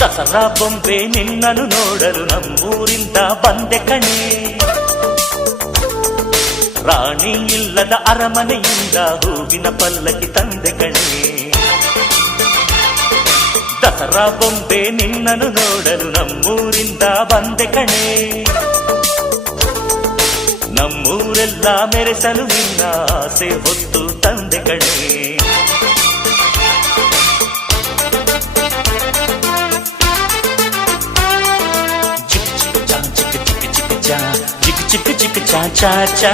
ದಸರಾ ಬೊಂಬೆ ನಿನ್ನನ್ನು ನೋಡಲು ನಮ್ಮೂರಿಂದ ಬಂದೆ ಕಣೆ. ರಾಣಿ ಇಲ್ಲದ ಅರಮನೆಯಿಂದ ಹೂವಿನ ಪಲ್ಲಕ್ಕಿ ತಂದೆ ಕಣೆ. ದಸರಾ ಬೊಂಬೆ ನಿನ್ನನ್ನು ನೋಡಲು ನಮ್ಮೂರಿಂದ ಬಂದೆ ಕಣೆ. ನಮ್ಮೂರೆಲ್ಲ ಮೆರೆಸಲು ನಿನ್ನ ಆಸೆ ಹೊತ್ತು ತಂದೆ ಕಣೆ. ಚಿಕ್ಕ ಚಿಕ್ಕ ಚಾ ಚಾ ಚಾ